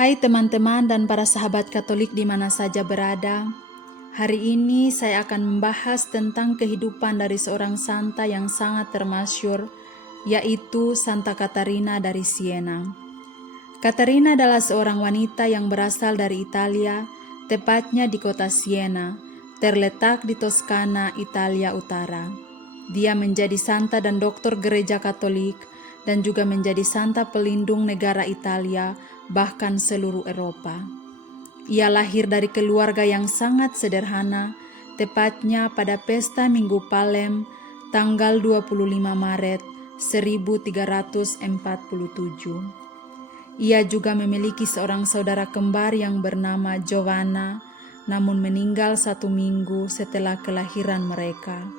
Hai teman-teman dan para sahabat Katolik di mana saja berada. Hari ini saya akan membahas tentang kehidupan dari seorang santa yang sangat termasyhur, yaitu Santa Catarina dari Siena. Catarina adalah seorang wanita yang berasal dari Italia, tepatnya di kota Siena, terletak di Toskana, Italia Utara. Dia menjadi santa dan doktor gereja Katolik, dan juga menjadi santa pelindung negara Italia, bahkan seluruh Eropa. Ia lahir dari keluarga yang sangat sederhana, tepatnya pada pesta Minggu Palem, tanggal 25 Maret 1347. Ia juga memiliki seorang saudara kembar yang bernama Giovanna, namun meninggal 1 minggu setelah kelahiran mereka.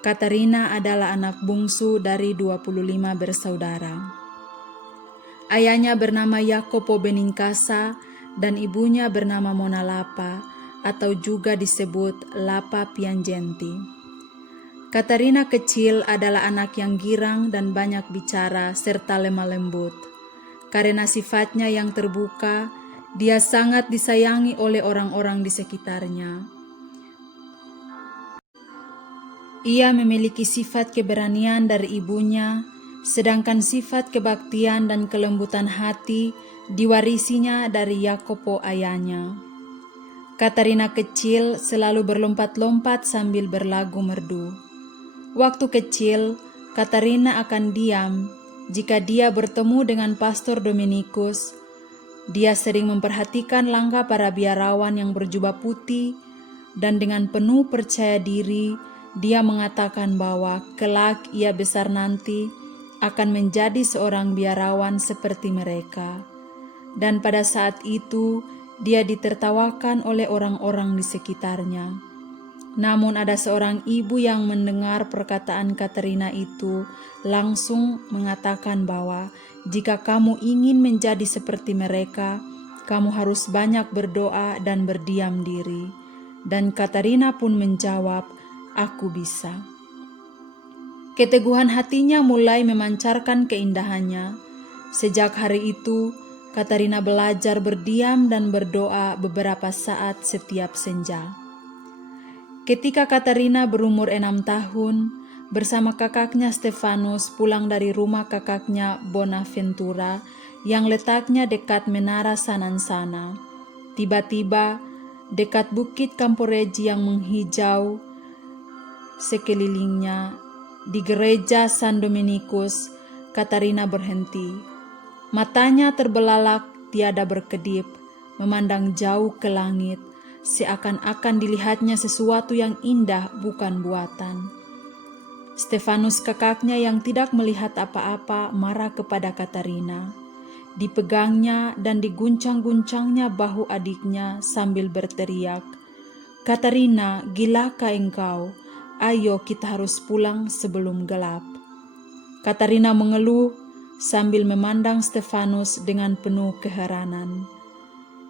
Catarina adalah anak bungsu dari 25 bersaudara. Ayahnya bernama Jacopo Benincasa dan ibunya bernama Mona Lapa atau juga disebut Lapa Piangenti. Catarina kecil adalah anak yang girang dan banyak bicara serta lemah lembut. Karena sifatnya yang terbuka, dia sangat disayangi oleh orang-orang di sekitarnya. Ia memiliki sifat keberanian dari ibunya, sedangkan sifat kebaktian dan kelembutan hati diwarisinya dari Jacopo ayahnya. Catarina kecil selalu berlompat-lompat sambil berlagu merdu. Waktu kecil, Catarina akan diam jika dia bertemu dengan Pastor Dominikus. Dia sering memperhatikan langkah para biarawan yang berjubah putih, dan dengan penuh percaya diri, dia mengatakan bahwa kelak ia besar nanti akan menjadi seorang biarawan seperti mereka. Dan pada saat itu, dia ditertawakan oleh orang-orang di sekitarnya. Namun ada seorang ibu yang mendengar perkataan Catarina itu langsung mengatakan bahwa jika kamu ingin menjadi seperti mereka, kamu harus banyak berdoa dan berdiam diri. Dan Catarina pun menjawab, "Aku bisa." Keteguhan hatinya mulai memancarkan keindahannya. Sejak hari itu, Catarina belajar berdiam dan berdoa beberapa saat setiap senja. Ketika Catarina berumur 6 tahun, bersama kakaknya Stefanus pulang dari rumah kakaknya Bonaventura yang letaknya dekat Menara Sanansana. Tiba-tiba, dekat bukit Camporegi yang menghijau sekelilingnya, di gereja San Dominikus, Catarina berhenti. Matanya terbelalak tiada berkedip, memandang jauh ke langit, seakan-akan dilihatnya sesuatu yang indah bukan buatan. Stefanus kakaknya yang tidak melihat apa-apa marah kepada Catarina. Dipegangnya dan diguncang-guncangnya bahu adiknya sambil berteriak, "Catarina, gilakah engkau? Ayo kita harus pulang sebelum gelap." Catarina mengeluh sambil memandang Stefanus dengan penuh keheranan.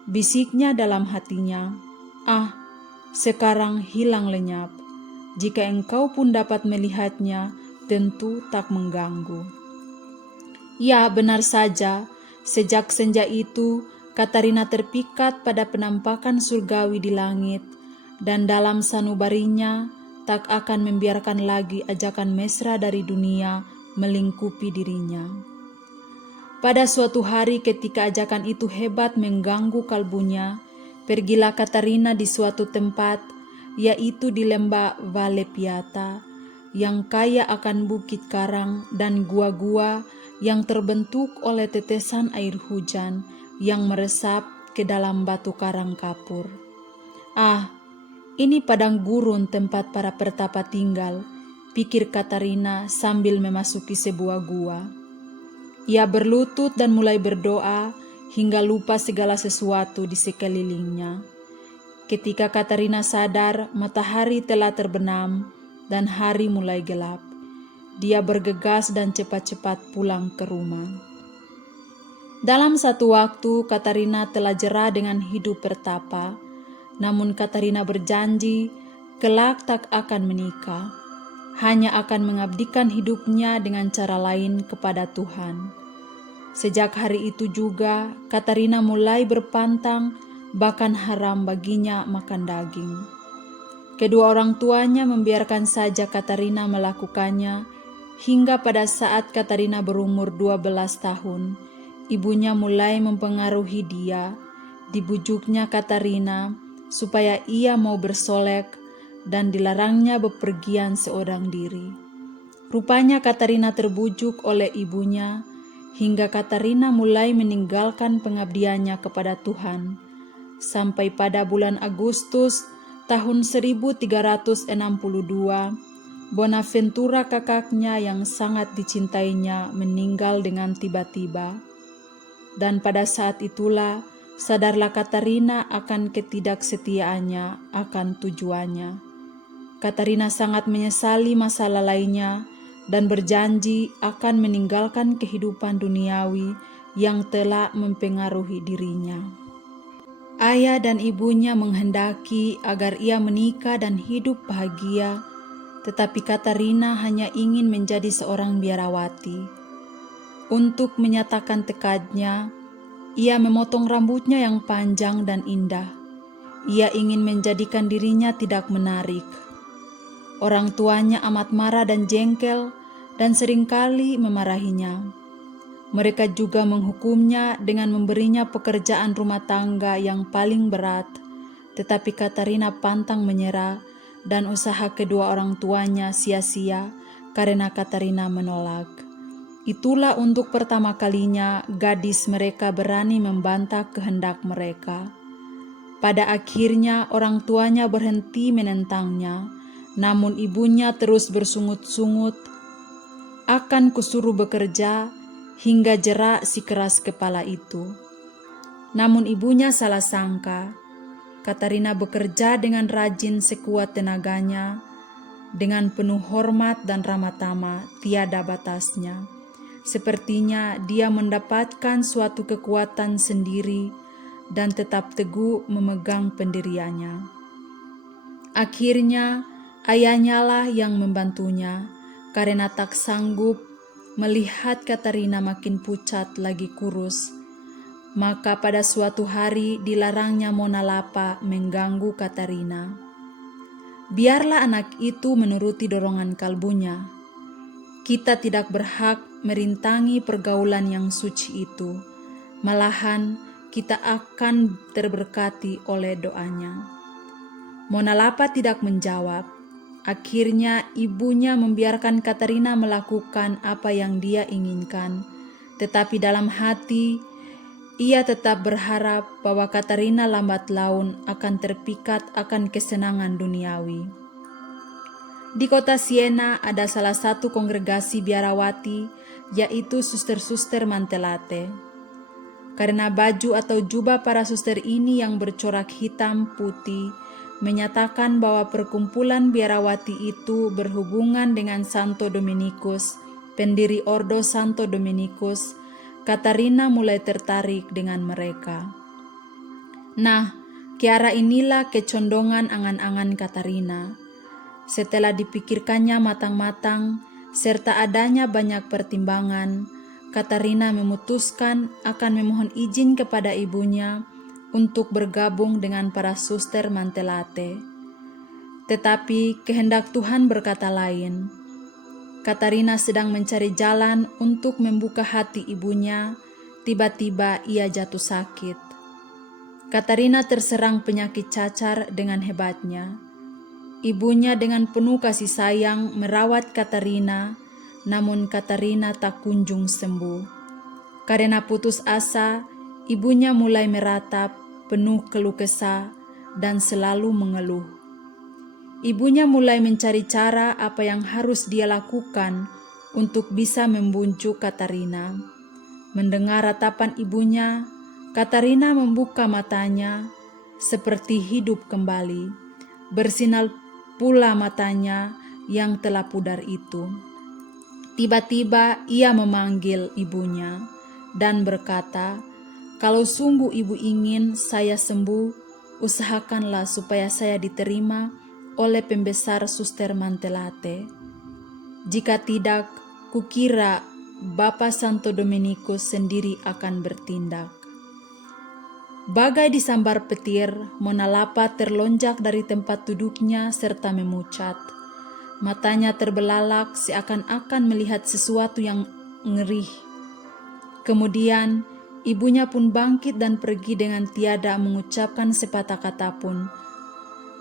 Bisiknya dalam hatinya, "Ah, sekarang hilang lenyap. Jika engkau pun dapat melihatnya, tentu tak mengganggu." Ya, benar saja. Sejak senja itu, Catarina terpikat pada penampakan surgawi di langit, dan dalam sanubarinya tak akan membiarkan lagi ajakan mesra dari dunia melingkupi dirinya. Pada suatu hari ketika ajakan itu hebat mengganggu kalbunya, pergilah Catarina di suatu tempat, yaitu di lembah Valle Piata, yang kaya akan bukit karang dan gua-gua yang terbentuk oleh tetesan air hujan yang meresap ke dalam batu karang kapur. "Ah, ini padang gurun tempat para pertapa tinggal," pikir Catarina sambil memasuki sebuah gua. Ia berlutut dan mulai berdoa hingga lupa segala sesuatu di sekelilingnya. Ketika Catarina sadar, matahari telah terbenam dan hari mulai gelap. Dia bergegas dan cepat-cepat pulang ke rumah. Dalam satu waktu, Catarina telah jera dengan hidup pertapa. Namun Catarina berjanji kelak tak akan menikah, hanya akan mengabdikan hidupnya dengan cara lain kepada Tuhan. Sejak hari itu juga, Katarina mulai berpantang, bahkan haram baginya makan daging. Kedua orang tuanya membiarkan saja Katarina melakukannya, hingga pada saat Katarina berumur 12 tahun, ibunya mulai mempengaruhi dia. Dibujuknya Katarina supaya ia mau bersolek dan dilarangnya bepergian seorang diri. Rupanya Katarina terbujuk oleh ibunya, hingga Katarina mulai meninggalkan pengabdiannya kepada Tuhan. Sampai pada bulan Agustus tahun 1362, Bonaventura kakaknya yang sangat dicintainya meninggal dengan tiba-tiba. Dan pada saat itulah sadarlah Katarina akan ketidaksetiaannya akan tujuannya. Katarina sangat menyesali masa lalainya dan berjanji akan meninggalkan kehidupan duniawi yang telah mempengaruhi dirinya. Ayah dan ibunya menghendaki agar ia menikah dan hidup bahagia, tetapi Katarina hanya ingin menjadi seorang biarawati. Untuk menyatakan tekadnya, ia memotong rambutnya yang panjang dan indah. Ia ingin menjadikan dirinya tidak menarik. Orang tuanya amat marah dan jengkel dan seringkali memarahinya. Mereka juga menghukumnya dengan memberinya pekerjaan rumah tangga yang paling berat, tetapi Katarina pantang menyerah dan usaha kedua orang tuanya sia-sia karena Katarina menolak. Itulah untuk pertama kalinya gadis mereka berani membantah kehendak mereka. Pada akhirnya orang tuanya berhenti menentangnya, namun ibunya terus bersungut-sungut, "Akan kusuruh bekerja," hingga jerak si keras kepala itu. Namun ibunya salah sangka. Katarina bekerja dengan rajin sekuat tenaganya, dengan penuh hormat dan ramah tamah tiada batasnya. Sepertinya dia mendapatkan suatu kekuatan sendiri dan tetap teguh memegang pendiriannya. Akhirnya ayahnya lah yang membantunya, karena tak sanggup melihat Katarina makin pucat lagi kurus. Maka pada suatu hari dilarangnya Mona Lapa mengganggu Katarina. Biarlah anak itu menuruti dorongan kalbunya. Kita tidak berhak merintangi pergaulan yang suci itu. Malahan kita akan terberkati oleh doanya. Mona Lapa tidak menjawab. Akhirnya ibunya membiarkan Katarina melakukan apa yang dia inginkan, tetapi dalam hati ia tetap berharap bahwa Katarina lambat laun akan terpikat akan kesenangan duniawi. Di kota Siena ada salah satu kongregasi biarawati, yaitu suster-suster Mantelate. Karena baju atau jubah para suster ini yang bercorak hitam putih menyatakan bahwa perkumpulan biarawati itu berhubungan dengan Santo Dominikus, pendiri Ordo Santo Dominikus, Katarina mulai tertarik dengan mereka. Nah, kiara inilah kecondongan angan-angan Katarina. Setelah dipikirkannya matang-matang, serta adanya banyak pertimbangan, Katarina memutuskan akan memohon izin kepada ibunya untuk bergabung dengan para suster Mantelate. Tetapi kehendak Tuhan berkata lain. Katarina sedang mencari jalan untuk membuka hati ibunya, tiba-tiba ia jatuh sakit. Katarina terserang penyakit cacar dengan hebatnya. Ibunya dengan penuh kasih sayang merawat Katarina, namun Katarina tak kunjung sembuh. Karena putus asa, ibunya mulai meratap, penuh keluh kesah, dan selalu mengeluh. Ibunya mulai mencari cara apa yang harus dia lakukan untuk bisa membujuk Katarina. Mendengar ratapan ibunya, Katarina membuka matanya seperti hidup kembali. Bersinar pula matanya yang telah pudar itu. Tiba-tiba ia memanggil ibunya dan berkata, "Kalau sungguh ibu ingin saya sembuh, usahakanlah supaya saya diterima oleh pembesar suster Mantelate. Jika tidak, kukira Bapa Santo Dominikus sendiri akan bertindak. Bagai disambar petir, Mona Lapa terlonjak dari tempat duduknya serta memucat. Matanya terbelalak seakan-akan melihat sesuatu yang ngeri. Kemudian, ibunya pun bangkit dan pergi dengan tiada mengucapkan sepatah kata pun.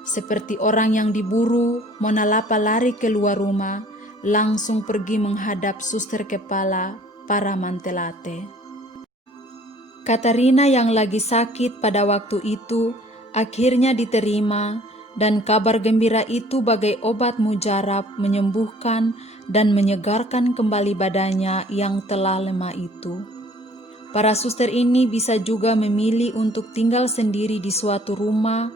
Seperti orang yang diburu, Mona Lapa lari keluar rumah, langsung pergi menghadap suster kepala para Mantelate. Katarina yang lagi sakit pada waktu itu akhirnya diterima, dan kabar gembira itu bagai obat mujarab menyembuhkan dan menyegarkan kembali badannya yang telah lemah itu. Para suster ini bisa juga memilih untuk tinggal sendiri di suatu rumah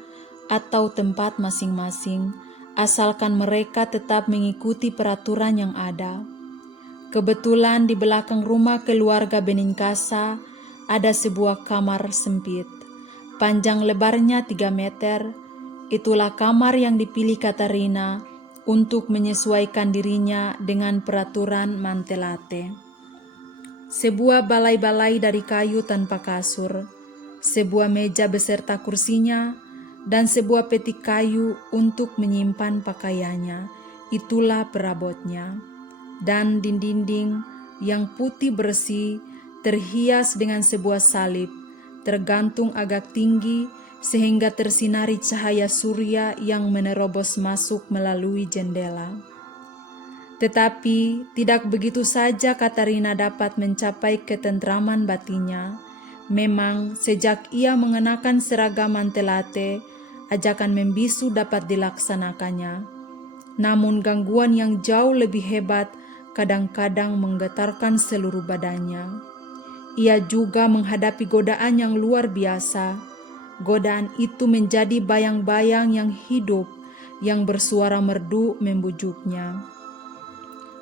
atau tempat masing-masing, asalkan mereka tetap mengikuti peraturan yang ada. Kebetulan di belakang rumah keluarga Benincasa ada sebuah kamar sempit, panjang lebarnya 3 meter. Itulah kamar yang dipilih Katarina untuk menyesuaikan dirinya dengan peraturan Mantelate. Sebuah balai-balai dari kayu tanpa kasur, sebuah meja beserta kursinya, dan sebuah peti kayu untuk menyimpan pakaiannya. Itulah perabotnya. Dan dinding yang putih bersih terhias dengan sebuah salib, tergantung agak tinggi sehingga tersinari cahaya surya yang menerobos masuk melalui jendela. Tetapi tidak begitu saja Katarina dapat mencapai ketentraman batinnya. Memang sejak ia mengenakan seragam Mantelate, ajakan membisu dapat dilaksanakannya. Namun gangguan yang jauh lebih hebat kadang-kadang menggetarkan seluruh badannya. Ia juga menghadapi godaan yang luar biasa. Godaan itu menjadi bayang-bayang yang hidup, yang bersuara merdu membujuknya.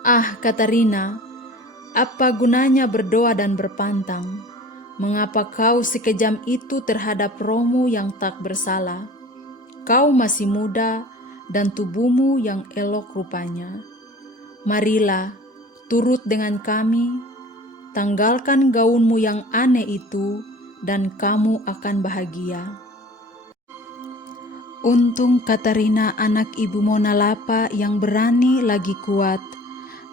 "Ah, Katarina, apa gunanya berdoa dan berpantang? Mengapa kau sekejam itu terhadap rohmu yang tak bersalah? Kau masih muda dan tubuhmu yang elok rupanya. Marilah, turut dengan kami. Tanggalkan gaunmu yang aneh itu, dan kamu akan bahagia." Untung Katarina anak ibu Mona Lapa yang berani lagi kuat,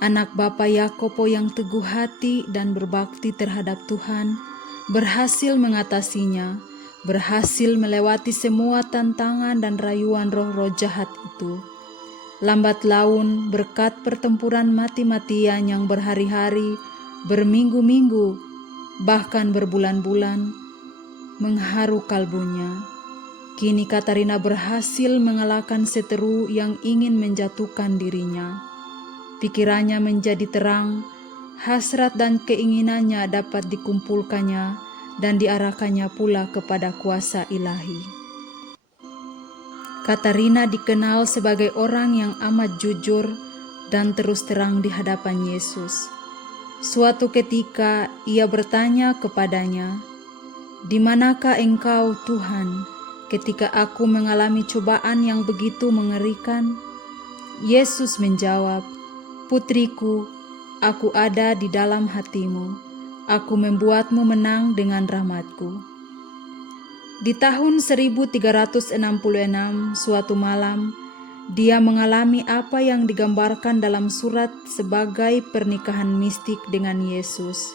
anak Bapak Yakobo yang teguh hati dan berbakti terhadap Tuhan, berhasil mengatasinya, berhasil melewati semua tantangan dan rayuan roh-roh jahat itu. Lambat laun, berkat pertempuran mati-matian yang berhari-hari, berminggu-minggu, bahkan berbulan-bulan, mengharu kalbunya, kini Katarina berhasil mengalahkan seteru yang ingin menjatuhkan dirinya. Pikirannya menjadi terang, hasrat dan keinginannya dapat dikumpulkannya dan diarahkannya pula kepada kuasa ilahi. Katarina dikenal sebagai orang yang amat jujur dan terus terang di hadapan Yesus. Suatu ketika ia bertanya kepadanya, "Di manakah engkau, Tuhan, ketika aku mengalami cobaan yang begitu mengerikan?" Yesus menjawab, "Putriku, aku ada di dalam hatimu. Aku membuatmu menang dengan rahmatku." Di tahun 1366, suatu malam, dia mengalami apa yang digambarkan dalam surat sebagai pernikahan mistik dengan Yesus.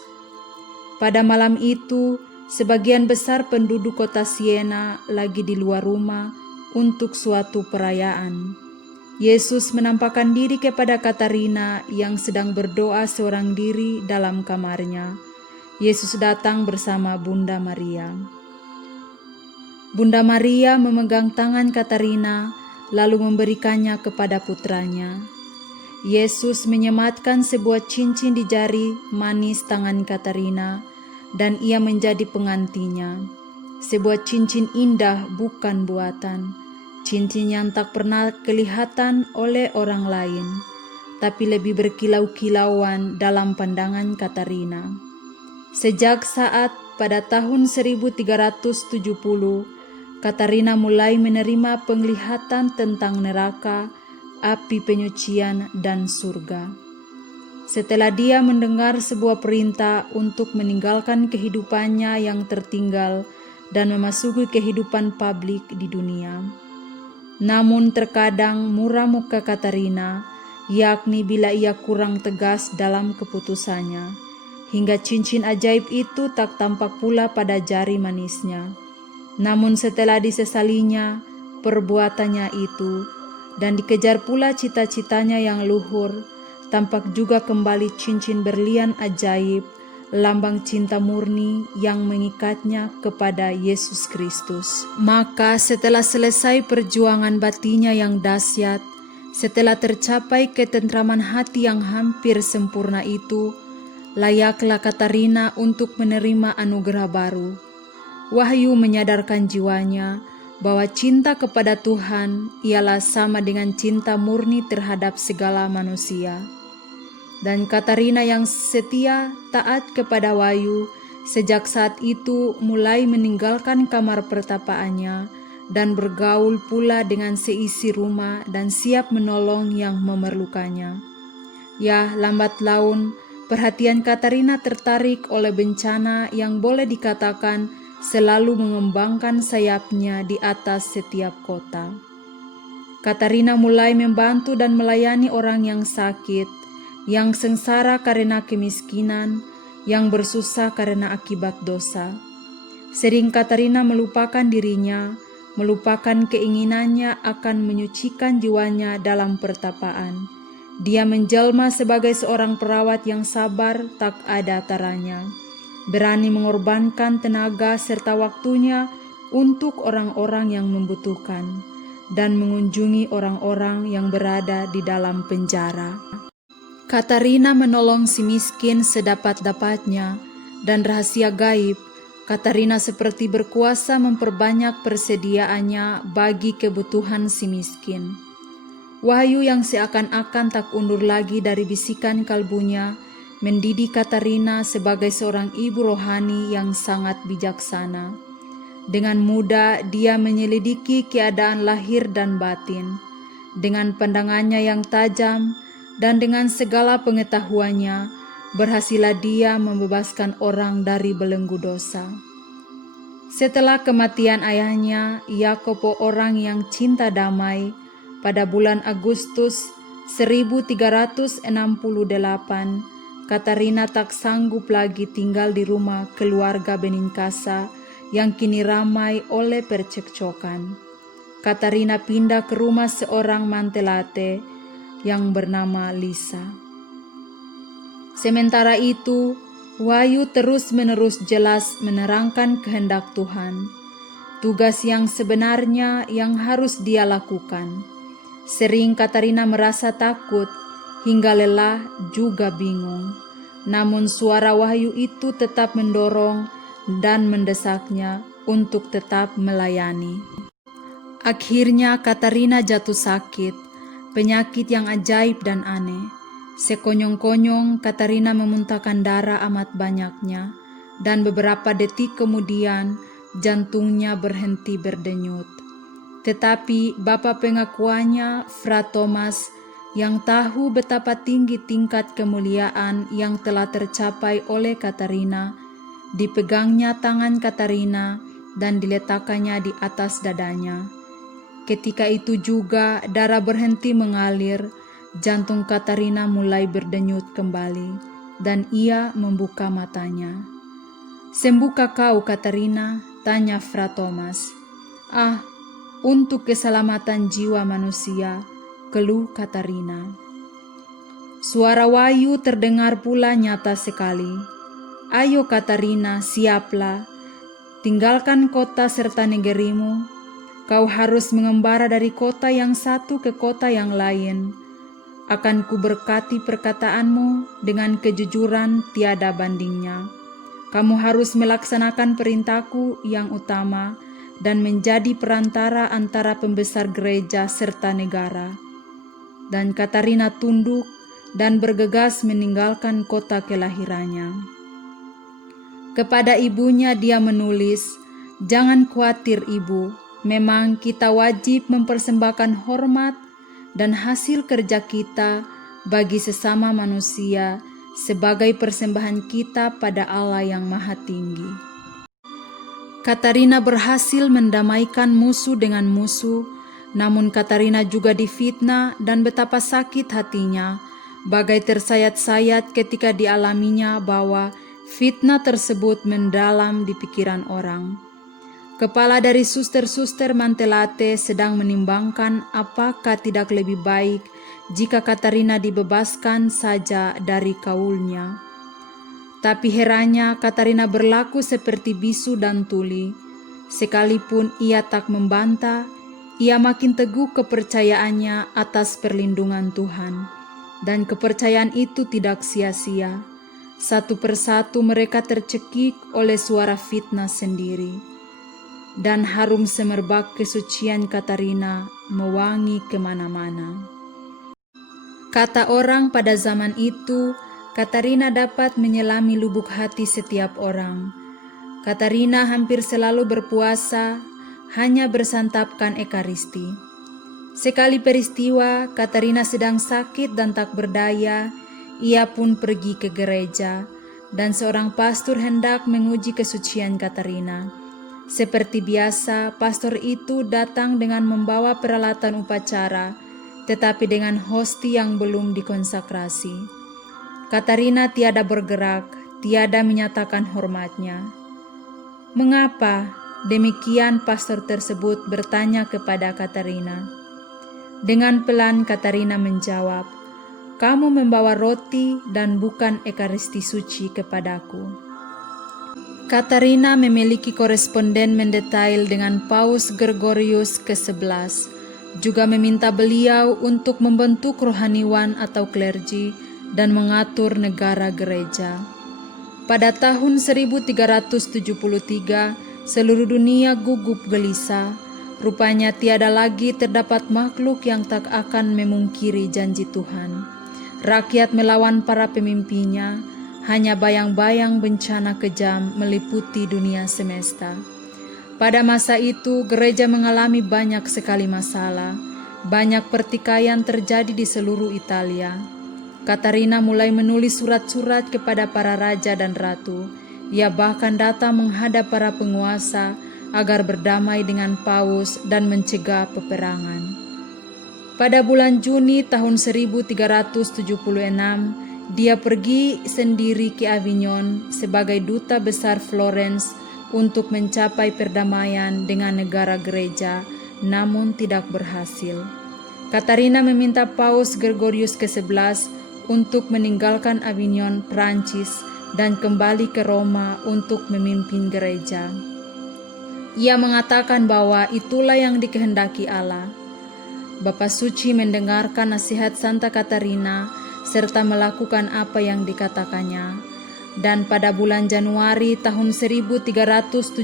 Pada malam itu, sebagian besar penduduk kota Siena lagi di luar rumah untuk suatu perayaan. Yesus menampakkan diri kepada Katarina yang sedang berdoa seorang diri dalam kamarnya. Yesus datang bersama Bunda Maria. Bunda Maria memegang tangan Katarina lalu memberikannya kepada putranya. Yesus menyematkan sebuah cincin di jari manis tangan Katarina, dan ia menjadi pengantinnya. Sebuah cincin indah bukan buatan, cincin yang tak pernah kelihatan oleh orang lain, tapi lebih berkilau-kilauan dalam pandangan Katarina. Sejak saat pada tahun 1370, Katarina mulai menerima penglihatan tentang neraka, api penyucian, dan surga. Setelah dia mendengar sebuah perintah untuk meninggalkan kehidupannya yang tertinggal dan memasuki kehidupan publik di dunia. Namun terkadang murah muka Katarina, yakni bila ia kurang tegas dalam keputusannya, hingga cincin ajaib itu tak tampak pula pada jari manisnya. Namun setelah disesalinya perbuatannya itu, dan dikejar pula cita-citanya yang luhur, tampak juga kembali cincin berlian ajaib, lambang cinta murni yang mengikatnya kepada Yesus Kristus. Maka setelah selesai perjuangan batinnya yang dahsyat, setelah tercapai ketentraman hati yang hampir sempurna itu, layaklah Katarina untuk menerima anugerah baru. Wahyu menyadarkan jiwanya bahwa cinta kepada Tuhan ialah sama dengan cinta murni terhadap segala manusia. Dan Katarina yang setia taat kepada Wahyu sejak saat itu mulai meninggalkan kamar pertapaannya dan bergaul pula dengan seisi rumah dan siap menolong yang memerlukannya. Ya, lambat laun perhatian Katarina tertarik oleh bencana yang boleh dikatakan selalu mengembangkan sayapnya di atas setiap kota. Katarina mulai membantu dan melayani orang yang sakit, yang sengsara karena kemiskinan, yang bersusah karena akibat dosa. Sering Katarina melupakan dirinya, melupakan keinginannya akan menyucikan jiwanya dalam pertapaan. Dia menjelma sebagai seorang perawat yang sabar tak ada taranya, berani mengorbankan tenaga serta waktunya untuk orang-orang yang membutuhkan dan mengunjungi orang-orang yang berada di dalam penjara. Katarina menolong si miskin sedapat-dapatnya, dan rahasia gaib, Katarina seperti berkuasa memperbanyak persediaannya bagi kebutuhan si miskin. Wahyu yang seakan-akan tak undur lagi dari bisikan kalbunya mendidik Katarina sebagai seorang ibu rohani yang sangat bijaksana. Dengan mudah dia menyelidiki keadaan lahir dan batin. Dengan pandangannya yang tajam dan dengan segala pengetahuannya, berhasillah dia membebaskan orang dari belenggu dosa. Setelah kematian ayahnya, Yakobo orang yang cinta damai, pada bulan Agustus 1368, Katarina tak sanggup lagi tinggal di rumah keluarga Benincasa yang kini ramai oleh percekcokan. Katarina pindah ke rumah seorang mantelate yang bernama Lisa. Sementara itu, Wahyu terus-menerus jelas menerangkan kehendak Tuhan, tugas yang sebenarnya yang harus dia lakukan. Sering Katarina merasa takut hingga lelah juga bingung. Namun suara Wahyu itu tetap mendorong dan mendesaknya untuk tetap melayani. Akhirnya Katarina jatuh sakit, penyakit yang ajaib dan aneh. Sekonyong-konyong Katarina memuntahkan darah amat banyaknya, dan beberapa detik kemudian jantungnya berhenti berdenyut. Tetapi bapa pengakuannya, Fra Thomas, yang tahu betapa tinggi tingkat kemuliaan yang telah tercapai oleh Katarina, dipegangnya tangan Katarina dan diletakkannya di atas dadanya. Ketika itu juga darah berhenti mengalir, jantung Katarina mulai berdenyut kembali, dan ia membuka matanya. "Sembukah kau, Katarina?" tanya Fra Thomas. "Ah, untuk keselamatan jiwa manusia," keluh Katarina. Suara Wahyu terdengar pula nyata sekali. "Ayo Katarina, siaplah. Tinggalkan kota serta negerimu. Kau harus mengembara dari kota yang satu ke kota yang lain. Akan kuberkati perkataanmu dengan kejujuran tiada bandingnya. Kamu harus melaksanakan perintahku yang utama dan menjadi perantara antara pembesar gereja serta negara." Dan Katarina tunduk dan bergegas meninggalkan kota kelahirannya. Kepada ibunya dia menulis, "Jangan khawatir ibu, memang kita wajib mempersembahkan hormat dan hasil kerja kita bagi sesama manusia sebagai persembahan kita pada Allah yang Maha Tinggi. Katarina berhasil mendamaikan musuh dengan musuh, namun Katarina juga difitnah dan betapa sakit hatinya, bagai tersayat-sayat ketika dialaminya bahwa fitnah tersebut mendalam di pikiran orang. Kepala dari suster-suster Mantelate sedang menimbangkan apakah tidak lebih baik jika Katarina dibebaskan saja dari kaulnya. Tapi herannya Katarina berlaku seperti bisu dan tuli. Sekalipun ia tak membantah, ia makin teguh kepercayaannya atas perlindungan Tuhan. Dan kepercayaan itu tidak sia-sia. Satu persatu mereka tercekik oleh suara fitnah sendiri. Dan harum semerbak kesucian Katarina mewangi kemana-mana. Kata orang pada zaman itu, Katarina dapat menyelami lubuk hati setiap orang. Katarina hampir selalu berpuasa, hanya bersantapkan ekaristi. Sekali peristiwa, Katarina sedang sakit dan tak berdaya, ia pun pergi ke gereja, dan seorang pastor hendak menguji kesucian Katarina. Seperti biasa, pastor itu datang dengan membawa peralatan upacara, tetapi dengan hosti yang belum dikonsakrasi. Katarina tiada bergerak, tiada menyatakan hormatnya. "Mengapa?" demikian pastor tersebut bertanya kepada Katarina. Dengan pelan Katarina menjawab, "Kamu membawa roti dan bukan ekaristi suci kepadaku." Katarina memiliki koresponden mendetail dengan Paus Gregorius ke-11, juga meminta beliau untuk membentuk rohaniwan atau klergi dan mengatur negara gereja. Pada tahun 1373, seluruh dunia gugup gelisah. Rupanya tiada lagi terdapat makhluk yang tak akan memungkiri janji Tuhan. Rakyat melawan para pemimpinnya, hanya bayang-bayang bencana kejam meliputi dunia semesta. Pada masa itu, gereja mengalami banyak sekali masalah. Banyak pertikaian terjadi di seluruh Italia. Katarina mulai menulis surat-surat kepada para raja dan ratu. Ia bahkan datang menghadap para penguasa agar berdamai dengan Paus dan mencegah peperangan. Pada bulan Juni tahun 1376, dia pergi sendiri ke Avignon sebagai duta besar Florence untuk mencapai perdamaian dengan negara gereja, namun tidak berhasil. Katarina meminta Paus Gregorius ke-11 untuk meninggalkan Avignon, Prancis, dan kembali ke Roma untuk memimpin gereja. Ia mengatakan bahwa itulah yang dikehendaki Allah. Bapa Suci mendengarkan nasihat Santa Katarina serta melakukan apa yang dikatakannya. Dan pada bulan Januari tahun 1377,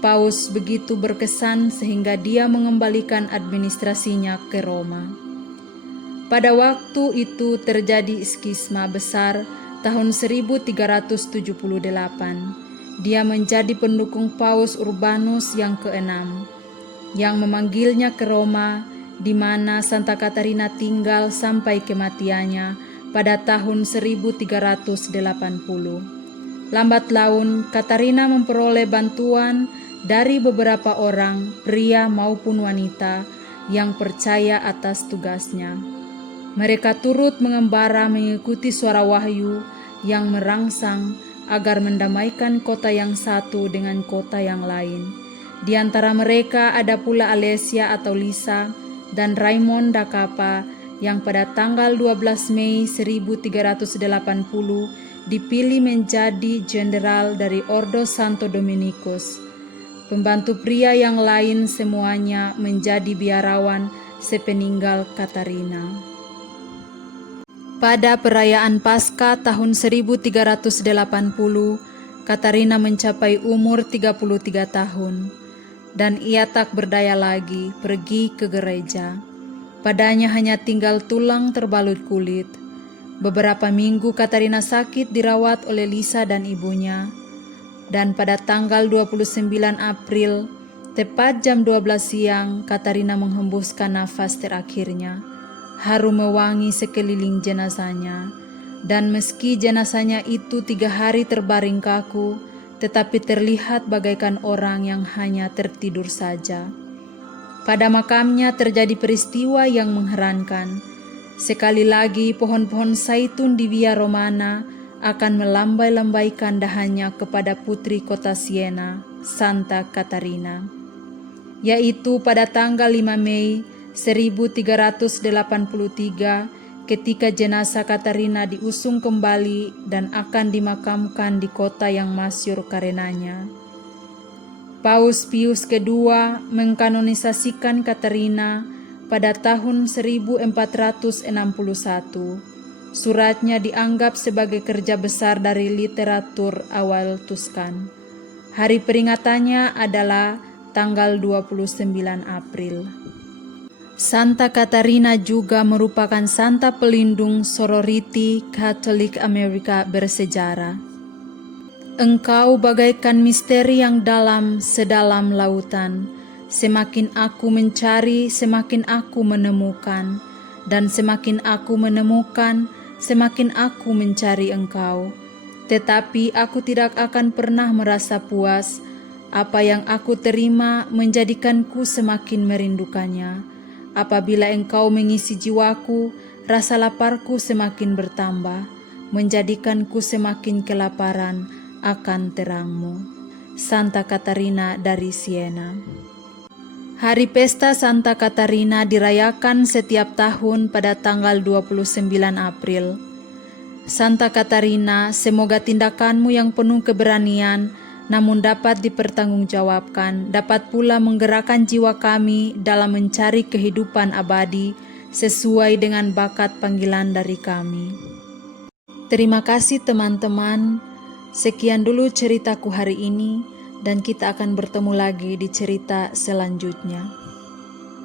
Paus begitu berkesan sehingga dia mengembalikan administrasinya ke Roma. Pada waktu itu terjadi skisma besar tahun 1378. Dia menjadi pendukung Paus Urbanus yang ke-6, yang memanggilnya ke Roma, di mana Santa Katarina tinggal sampai kematiannya pada tahun 1380. Lambat laun, Katarina memperoleh bantuan dari beberapa orang, pria maupun wanita, yang percaya atas tugasnya. Mereka turut mengembara mengikuti suara wahyu yang merangsang agar mendamaikan kota yang satu dengan kota yang lain. Di antara mereka ada pula Alesia atau Lisa dan Raymond da Capa yang pada tanggal 12 Mei 1380 dipilih menjadi jenderal dari Ordo Santo Dominikus. Pembantu pria yang lain semuanya menjadi biarawan sepeninggal Katarina. Pada perayaan Paskah tahun 1380, Katarina mencapai umur 33 tahun. Dan ia tak berdaya lagi pergi ke gereja. Padanya hanya tinggal tulang terbalut kulit. Beberapa minggu Katarina sakit dirawat oleh Lisa dan ibunya. Dan pada tanggal 29 April, tepat jam 12 siang, Katarina menghembuskan nafas terakhirnya. harum mewangi sekeliling jenazahnya. Dan meski jenazahnya itu 3 hari terbaring kaku, tetapi terlihat bagaikan orang yang hanya tertidur saja. Pada makamnya terjadi peristiwa yang mengherankan. Sekali lagi pohon-pohon zaitun di Via Romana akan melambai-lambaikan dahannya kepada putri kota Siena, Santa Catarina, yaitu pada tanggal 5 Mei 1383 ketika jenazah Katarina diusung kembali dan akan dimakamkan di kota yang masyhur karenanya. Paus Pius II mengkanonisasikan Katarina pada tahun 1461. Suratnya dianggap sebagai kerja besar dari literatur awal Tuskan. Hari peringatannya adalah tanggal 29 April. Santa Catarina juga merupakan santa pelindung sorority Katolik Amerika bersejarah. Engkau bagaikan misteri yang dalam sedalam lautan. Semakin aku mencari, semakin aku menemukan. Dan semakin aku menemukan, semakin aku mencari engkau. Tetapi aku tidak akan pernah merasa puas. Apa yang aku terima menjadikanku semakin merindukannya. Apabila engkau mengisi jiwaku, rasa laparku semakin bertambah, menjadikanku semakin kelaparan akan terangmu. Santa Catarina dari Siena. Hari pesta Santa Catarina dirayakan setiap tahun pada tanggal 29 April. Santa Catarina, semoga tindakanmu yang penuh keberanian namun dapat dipertanggungjawabkan, dapat pula menggerakkan jiwa kami dalam mencari kehidupan abadi sesuai dengan bakat panggilan dari kami. Terima kasih teman-teman. Sekian dulu ceritaku hari ini dan kita akan bertemu lagi di cerita selanjutnya.